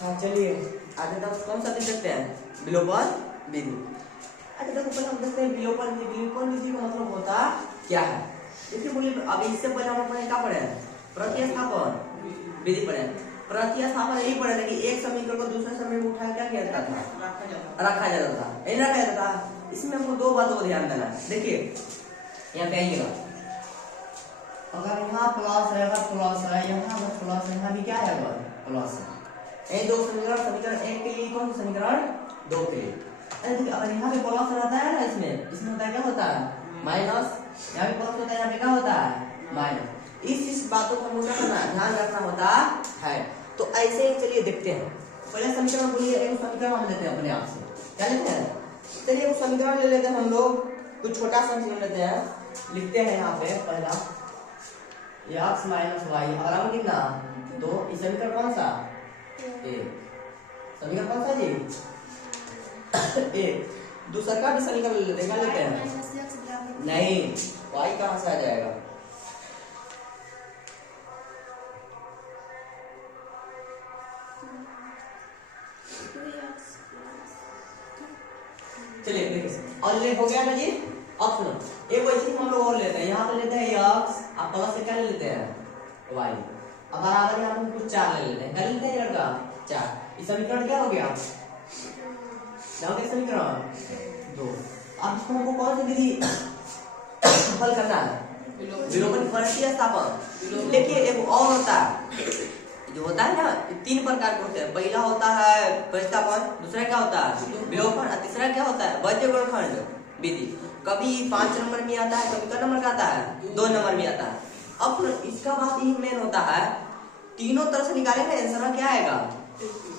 हाँ चलिए आगे तक कौन सा देख सकते हैं, विलोपन विधि। अच्छा देखो पहले हम देखते हैं विलोपन विधि। विलोपन विधि का मतलब होता क्या है। देखिए बोलिए अब इससे पहले हम अपने क्या पढ़े, प्रतिस्थापन विधि पढ़े। प्रतिस्थापन यही पढ़े कि एक समीकरण को दूसरे समीकरण में उठाया क्या किया जाता था, रखा जाता था, नहीं रखा जाता था। इसमें हमको दो बातों को ध्यान देना है। देखिए यहाँ कहेंगे अगर यहाँ प्लस है, अगर प्लस है, यहाँ अगर प्लस है, यहाँ भी क्या है अगर प्लस है। ये दो समीकरण, समीकरण एक के लिए कौन सा समीकरण, दो के लिए। अगर यहाँ पे प्लस रहता है ना, इसमें होता है क्या होता है माइनस, यहाँ पे प्लस होता है, यहाँ पे क्या होता है माइनस। इस बातों को हमेशा करना ध्यान रखना होता है। तो ऐसे ही चलिए देखते हैं। पहले समीकरण बोलिए, एक समीकरण हम लेते हैं अपने आप से, क्या लेते हैं, चलिए वो समीकरण ले लेते हैं हम लोग। कुछ छोटा सा समीकरण लेते हैं, लिखते हैं यहाँ पे पहला x माइनस वाई आराम कितना दो। इस समीकरण कौन सा ए, समीकरण कौन सा जी ए। दूसरा का भी समीकरण ले लेते हैं, क्या लेते हैं, नहीं वाई कहाँ से आ जाएगा। चलिए देखिए और ले हो गया ना जी। अब सुनो एक वैसे हम लोग और लेते हैं, यहाँ पे लेते हैं x, आप प्लस से क्या ले लेते हैं y, अब बराबर यहाँ पे कुछ 4 ले लेते हैं, क्या लेते हैं लड़का 4। इस समीकरण क्या हो गया, क्या हो गया समीकरण 2। अब इसको हमको कौन सी विधि हल करना है, विलोपन प्रतिस्थापन। देखिए एक और होता है जो होता है ना, 3 प्रकार के होते हैं। पहला होता है प्रतिस्थापन, दूसरा क्या होता है विलोपन, और तीसरा क्या होता है वज्र गुणनखंड विधि। कभी 5 नंबर में आता है, कभी क्या नंबर का आता है 2 नंबर में आता है। अब इसका बात ये मेन होता है, तीनों तरह से निकाले ना आंसर क्या आएगा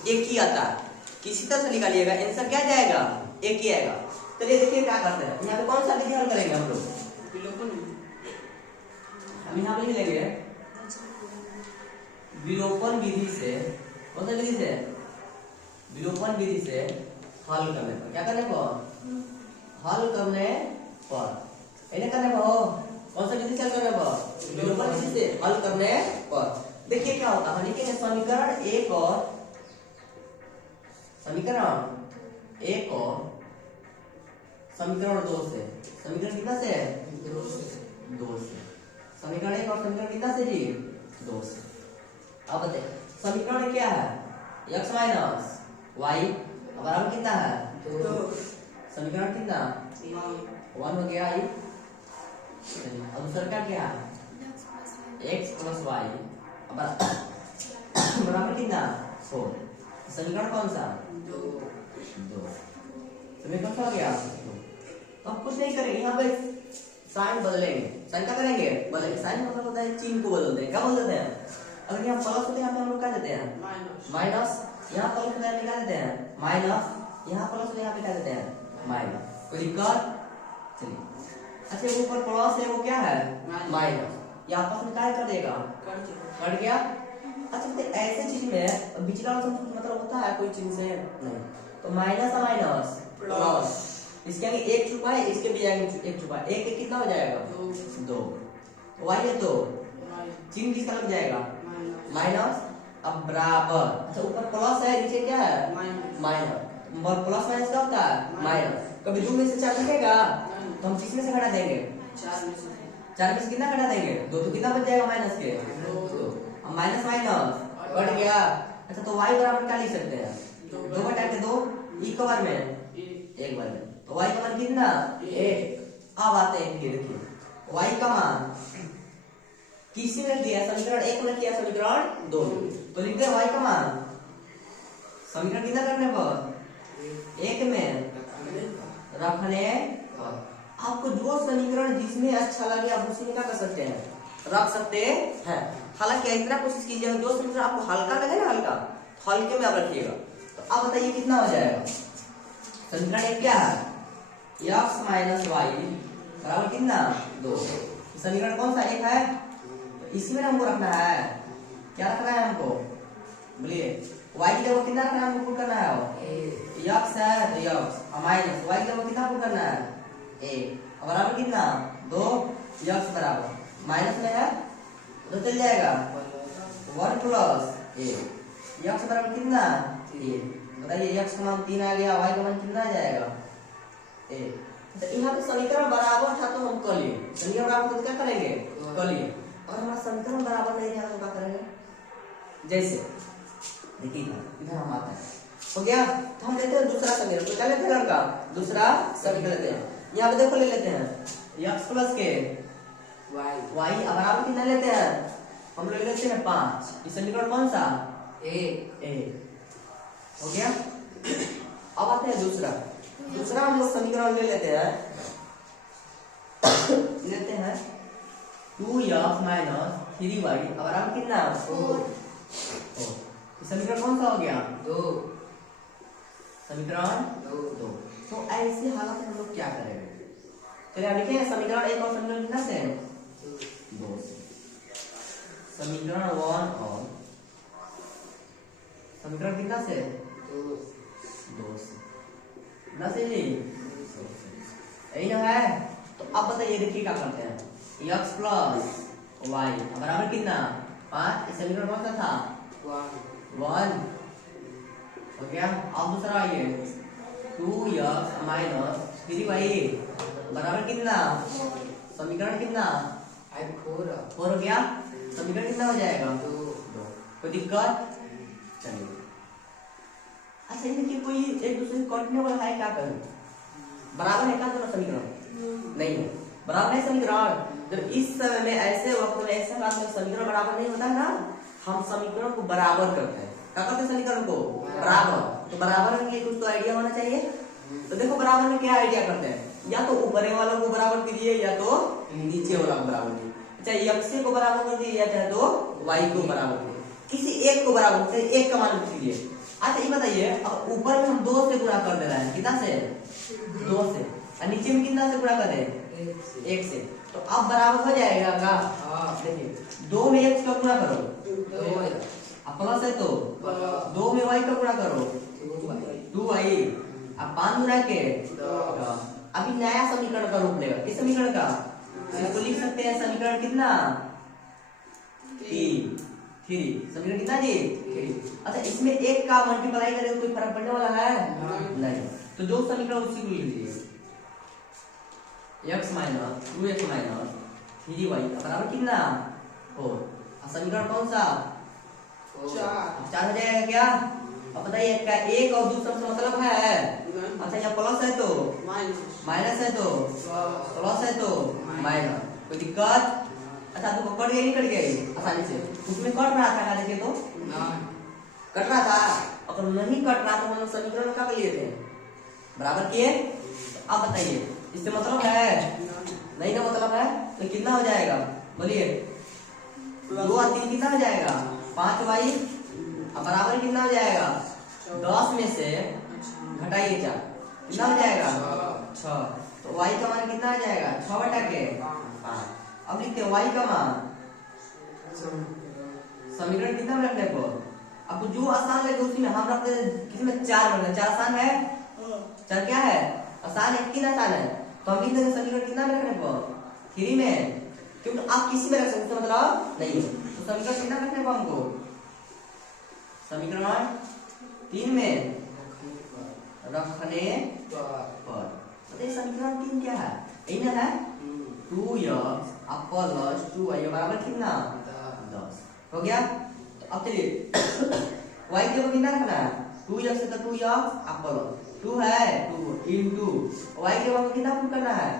एक ही आता है। किसी तरह से निकालिएगा आंसर क्या जाएगा एक ही आएगा। चलिए देखिए क्या करते हैं, यहाँ पे कौन सा विधि हल करेंगे हम लोग, हम यहाँ पे लिख लेंगे विलोपन विधि से। कौन सा विधि से, विलोपन विधि से हल करने पर, क्या करने पर, हल करने पर, इन्हें करने पर हो कौन सा विधि से हल करने पर, विलोपन विधि से हल करने पर। देखिए क्या होता है, लिखेंगे समीकरण एक और समीकरण एक और समीकरण 2 से। समीकरण कितना से, 2 से। समीकरण एक और समीकरण कितना से जी 2 से। अब बताइए समीकरण क्या है x माइनस वाई बराबर कितना है 2। समीकरण कितना 1 हो गया आई। अब दूसरा क्या है x प्लस वाई बराबर कितना 4। समीकरण कौन सा 2। समीकरण क्या हो गया 2। तो हम कुछ नहीं करेंगे, यहाँ पे साइन बदलेंगे। साइन क्या करेंगे बदलेंगे, साइन मतलब होता है चिन्ह को बदलते हैं। क्या बदलते हैं, अगर यहाँ प्लस होते हैं यहाँ पे हम लोग क्या देते हैं माइनस, यहाँ प्लस होते हैं क्या देते हैं माइनस, यहाँ प्लस होते हैं यहाँ पे क्या देते हैं माइनस। कोई दिक्कत, चलिए अच्छा ऊपर प्लस है वो क्या है माइनस, यहाँ आपस में क्या कर देगा कट गया। अच्छा तो ऐसे चीज में बिचला मतलब होता है कोई चीज से नहीं, तो माइनस है माइनस प्लस, इसके आगे एक छुपा है, इसके भी आगे एक छुपा है, एक कितना हो जाएगा 2। वाई है 2, चिन्ह किसका लग जाएगा माइनस। अब बराबर, अच्छा ऊपर प्लस है नीचे क्या है माइनस, और प्लस माइनस क्या होता है माइनस। कभी 2 में से 4 निकलेगा तो हम किस में से घटा देंगे 4 में से कितना घटा देंगे 2, तो कितना बच जाएगा माइनस के 2। अब माइनस माइनस कट गया। अच्छा तो y बराबर क्या लिख सकते हैं 2 बटा के 2 ई का बार में 1 बार में, तो y का मान कितना 1। अब आते हैं फिर देखिए y का मान किसी ने दिया समीकरण 1 में किया समीकरण 2, तो लिखते हैं y का मान समीकरण कितना करने पर 1 में रखने पर। आपको जो समीकरण जिसमें अच्छा लगे आप उसी में क्या कर सकते हैं रख सकते हैं। हालांकि इतना कोशिश कीजिए जो समीकरण आपको हल्का लगे ना हल्का, तो हल्के में आप रखिएगा। तो अब बताइए कितना हो जाएगा, समीकरण 1 क्या है x माइनस वाई बराबर कितना 2। समीकरण कौन सा 1 है, इसमें हमको रखना है, क्या रखना है हमको बोलिए y की जगह कितना रखना है हमको, पुट करना है x है तो x माइनस y की जगह कितना पुट करना है 1 बराबर कितना 2। x बराबर माइनस में है तो चल जाएगा 1 प्लस 1 x बराबर कितना 3। बताइए x का मान 3 आ गया, y का मान कितना आ जाएगा 1। तो यहाँ पे समीकरण बराबर था तो हम कर लिए, समीकरण बराबर तो क्या करेंगे कर लिए। और हमारा समीकरण बराबर नहीं है तो क्या करेंगे, जैसे देखिए इधर हम आते हैं हो गया, तो हम लेते हैं दूसरा समीकरण। तो क्या लेते हैं लड़का, दूसरा समीकरण लेते हैं। यहाँ पे देखो ले लेते हैं x प्लस के y बराबर कितना लेते हैं हम लोग लेते हैं 5। ये समीकरण कौन सा ए हो गया। अब आते हैं दूसरा हम लोग समीकरण ले लेते हैं 2x माइनस 3y बराबर कितना 4। समीकरण कौन सा हो गया 2, समीकरण 2। तो ऐसी हालत में हम लोग क्या करेंगे, चलिए अब लिखें समीकरण 1 और समीकरण कितना से 2 से। समीकरण 1 और समीकरण कितना से 2 से ना से जी यही ना है। तो अब बताइए देखिए क्या करते हैं, x प्लस y बराबर कितना 5। समीकरण कौन सा था 1 हो गया। अब दूसरा आइए 2x माइनस 3y बराबर कितना, समीकरण कितना 4 हो गया। समीकरण कितना हो जाएगा 2। कोई दिक्कत, चलिए अच्छा ये देखिए कोई एक दूसरे से कटने वाला है क्या करें, बराबर है क्या दोनों समीकरण नहीं है, बराबर है समीकरण। जब इस समय में ऐसे वक्त में ऐसे हालत में समीकरण बराबर नहीं होता है ना, हम समीकरण को बराबर करते हैं। क्या करते हैं समीकरण को बराबर। तो बराबर में कुछ तो आइडिया होना चाहिए। तो देखो बराबर में क्या आइडिया करते हैं, या तो ऊपर वाला को बराबर कीजिए या तो नीचे वाला को बराबर कीजिए। चाहे x को बराबर कर दीजिए या चाहे तो y को बराबर कीजिए, किसी एक को बराबर कीजिए, एक का मान कीजिए। अच्छा ये बताइए अब ऊपर में हम 2 से गुणा कर दे रहे हैं, कितना से 2 से, और नीचे में कितना से गुणा कर दे 1 से। तो अब बराबर हो जाएगा का देखिए 2 में x का गुणा करो 2 प्लस है तो 2 में y का गुणा करो 2y, अब 5 गुणा के अभी नया समीकरण का रूप लेगा। किस समीकरण का, इसको लिख सकते हैं समीकरण कितना 3। समीकरण कितना जी 3। अच्छा इसमें एक का मल्टीप्लाई करें तो कोई फर्क पड़ने वाला है नहीं। तो जो समीकरण उसी को लिख लीजिए x minus 2x minus 3y बराबर कितना 4। समीकरण कौन सा 4 हो जाएगा क्या। अब बताइए क्या एक और दूसरा से मतलब है, अच्छा यहाँ प्लस है तो माइनस है तो प्लस है तो माइनस, कोई दिक्कत। अच्छा तो कट गई नहीं कट गई आसानी से, उसमें कट रहा था देखिए तो कट रहा था, अगर नहीं कट रहा तो हम समीकरण क्या कर लिए थे बराबर किए। तो अब बताइए इससे मतलब है नहीं ना, मतलब है तो कितना हो जाएगा बोलिए 2 और 3 कितना हो जाएगा 5y बराबर कितना हो जाएगा 10 में से घटाइए 4 कितना हो जाएगा 6। तो y का मान कितना आ जाएगा 6 बटा के 5। अब लिखते हैं y का मान, समीकरण कितना रखने को, अब जो आसान लगे उसी में हम रखते हैं किसी में 4 बना, 4 आसान है 4 क्या है आसान है, कितना आसान है। तो हम लिख देंगे समीकरण कितना में रखने को 3 में, क्योंकि आप किसी में रख सकते हो मतलब नहीं है। तो समीकरण कितना रखने को हमको, समीकरण 3 में रखने पर। तो समीकरण 3 क्या है यही ना है 2x प्लस 2y बराबर कितना 10 हो गया। तो अब चलिए y के ऊपर कितना रखना है 2x से, तो 2x प्लस 2 है 2 into y के ऊपर कितना पुट करना है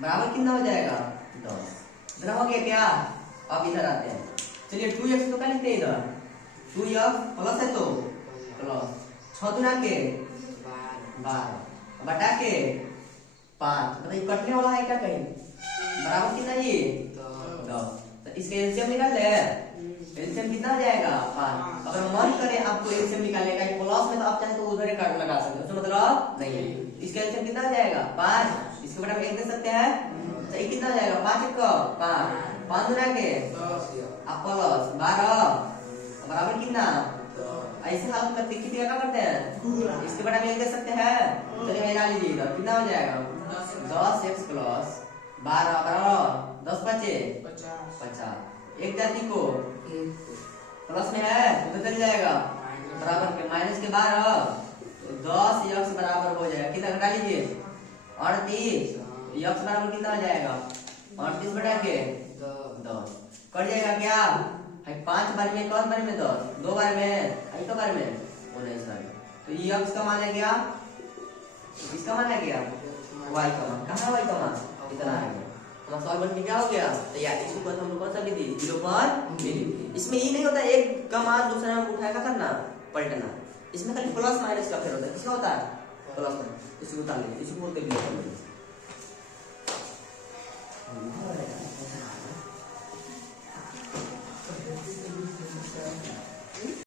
बराबर कितना हो जाएगा 10। इतना हो गया क्या। अब इधर आते हैं, चलिए 2x तो क्या लिखते हैं इधर 2x प्लस है तो प्लस 6 गुना के 12 बटा के 5। मतलब कटने वाला है क्या कहीं बराबर कितना ये 10। तो इसका एलसीएम निकाल ले, एलसीएम कितना आ जाएगा 5। अगर मन करे आपको एलसीएम निकालने का प्लस में तो आप चाहे तो उधर ही काट लगा सकते हो, तो मतलब नहीं है। इसका एलसीएम कितना आ जाएगा 5, इसके बटा में 1 दे सकते हैं। तो ये कितना आ जाएगा 5 का 5 गुना के प्लस 12 बराबर कितना। ऐसे हालत में तिक्की क्या करते हैं इसके बटा में 1 दे सकते हैं। चलिए मिला लीजिए इधर कितना हो जाएगा 10x प्लस 12 बराबर 10 बचे 50। एक जाति को प्लस में है तो चल जाएगा बराबर के माइनस के 12 तो 10 यक्स बराबर हो जाएगा। कितना घटा लीजिए 38 यक्स बराबर कितना आ जाएगा 38 बटा के 10 कट जाएगा क्या है 5 बार में कौन बार में 10 2 बार में एक बार में 19 बार में। तो ये यक्स का मान है क्या इसका मान है क्या y का मान कहाँ y का मान इतना है हमारा सॉल्व बन के क्या हो गया तो यार इसको बस हम लोग कौन सा ली थी 0 पर मिली। इसमें ये नहीं होता एक का मान दूसरे में उठाएगा करना पलटना इसमें खाली प्लस माइनस का फेर होता है किसका होता है प्लस माइनस इसको उतार लीजिए इसको बोलते हैं